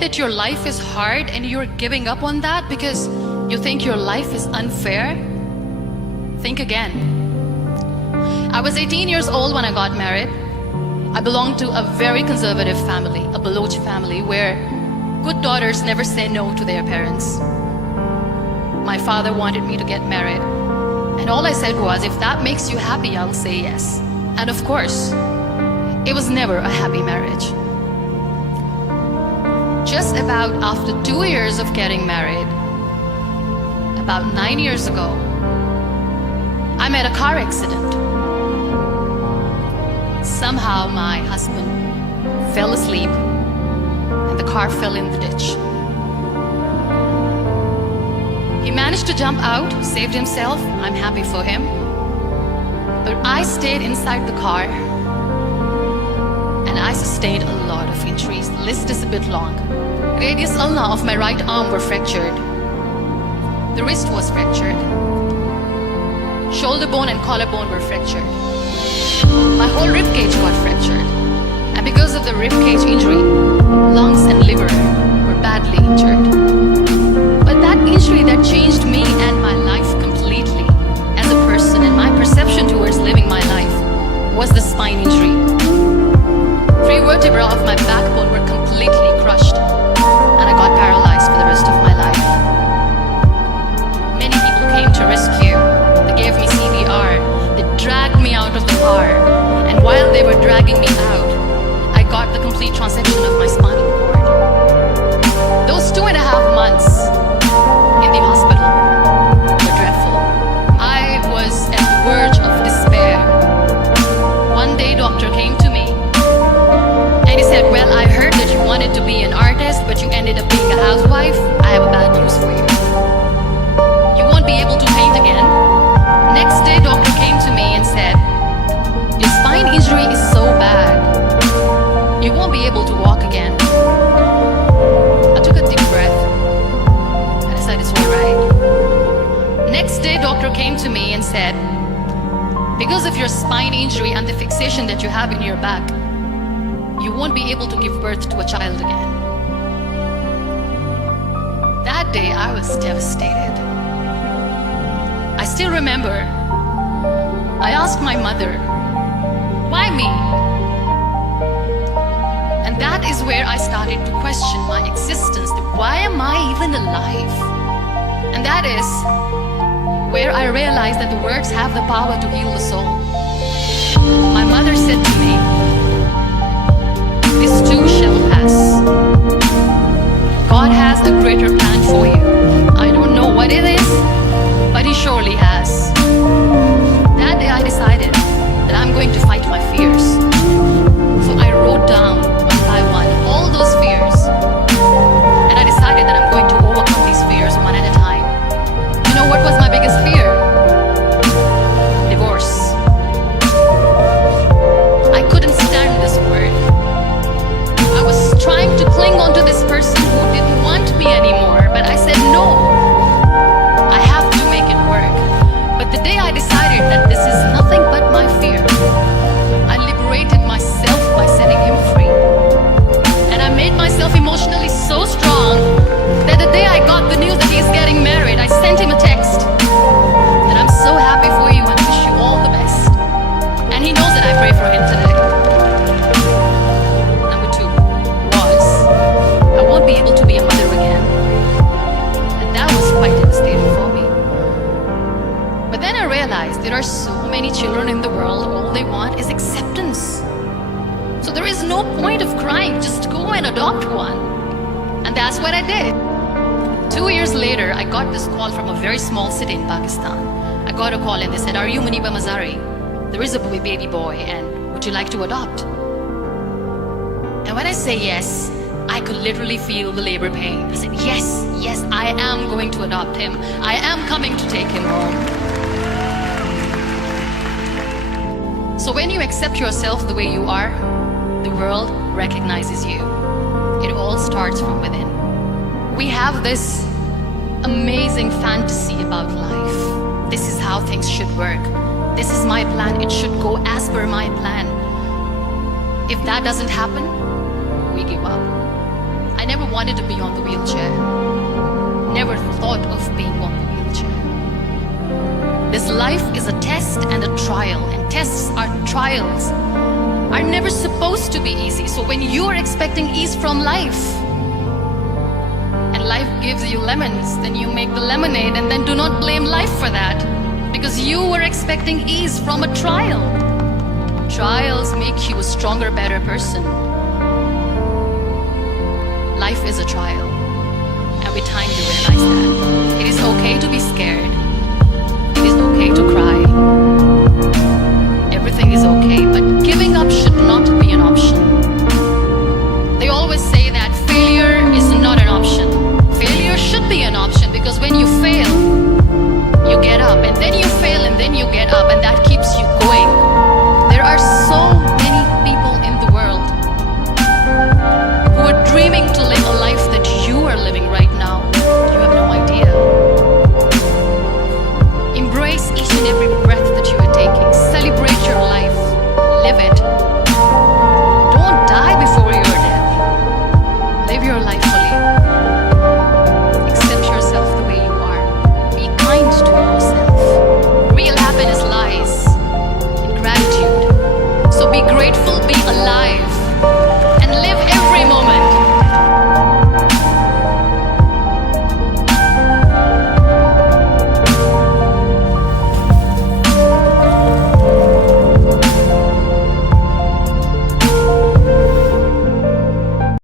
think that your life is hard and you're giving up on that because you think your life is unfair, think again. I was 18 years old when I got married. I belonged to a very conservative family, a Baloch family, where good daughters never say no to their parents. My father wanted me to get married, and all I said was, if that makes you happy, I'll say yes. And of course, it was never a happy marriage. Just about after 2 years of getting married, about 9 years ago, I met a car accident. Somehow my husband fell asleep and the car fell in the ditch. He managed to jump out, saved himself. I'm happy for him. But I stayed inside the car and I sustained a lot of injuries. The list is a bit long. Radius ulna of my right arm were fractured. The wrist was fractured. Shoulder bone and collarbone were fractured. My whole rib cage got fractured. And because of the rib cage injury, lungs and liver were badly injured. But that injury that changed me and my life completely as a person and my perception towards living my life was the spine injury. 3 vertebrae of my backbone were completely crushed and I got paralyzed for the rest of my life. Many people came to rescue. They gave me CPR. They dragged me out of the car, and while they were dragging me out, I got the complete transection of my spinal cord. Those 2.5 months in the hospital were dreadful. I was at the verge of despair. One day, doctor came to me and he said, well, I heard that you wanted to be an artist, but you ended up being a housewife. I have a bad news for you. You won't be able to paint again. Next day, doctor came to me and said, your spine injury is so bad, you won't be able to walk again. I took a deep breath. I decided it's all right. Next day, doctor came to me and said, because of your spine injury and the fixation that you have in your back, you won't be able to give birth to a child again. That day, I was devastated. I still remember, I asked my mother, why me? And that is where I started to question my existence. Why am I even alive? And that is where I realized that the words have the power to heal the soul. My mother said to me, this too shall pass. God has a greater plan for you. I don't know what it is, but He surely has. That day I decided that I'm going to fight my fears. So I wrote down one by one all those fears. And I decided that I'm going to overcome these fears one at a time. You know what was my biggest fear? Divorce. I couldn't stand this word. I was trying to cling on to this person who didn't want me anymore, but I said no. I have to make it work. But the day I decided that this is nothing but my fear, I liberated myself by setting him free. And I made myself emotionally so strong that the day I got the news that he's getting married, I sent him a text that I'm so happy for you and wish you all the best. And he knows that I pray for him today. Number 2 was, I won't be able to be a mother again. And that was quite devastating for me. But then I realized there are so many children in the world, all they want is acceptance. So there is no point of crying, just go and adopt one. And that's what I did. 2 years later, I got this call from a very small city in Pakistan. I got a call and they said, are you Muniba Mazari? There is a baby boy and would you like to adopt? And when I say yes, I could literally feel the labor pain. I said, yes, yes, I am going to adopt him. I am coming to take him home. So when you accept yourself the way you are, the world recognizes you. It all starts from within. We have this amazing fantasy about life. This is how things should work. This is my plan. It should go as per my plan. If that doesn't happen, we give up. I never wanted to be on the wheelchair. Never thought of being on the wheelchair. This life is a test and a trial, and tests are trials are never supposed to be easy. So when you're expecting ease from life, and life gives you lemons, then you make the lemonade, and then do not blame life for that, because you were expecting ease from a trial. Trials make you a stronger, better person. Life is a trial, and with time you realize that. It is okay to be scared. It is okay to cry. Everything is okay, but giving up should not be an option. They always say that failure is not an option. Failure should be an option, because when you fail, you get up, and then you fail, and then you get up, and that keeps you going. There are so many people in the world who are dreaming to live a life that you are living right now. You have no idea. Embrace each and every breath that you are taking. Celebrate your life. Live it.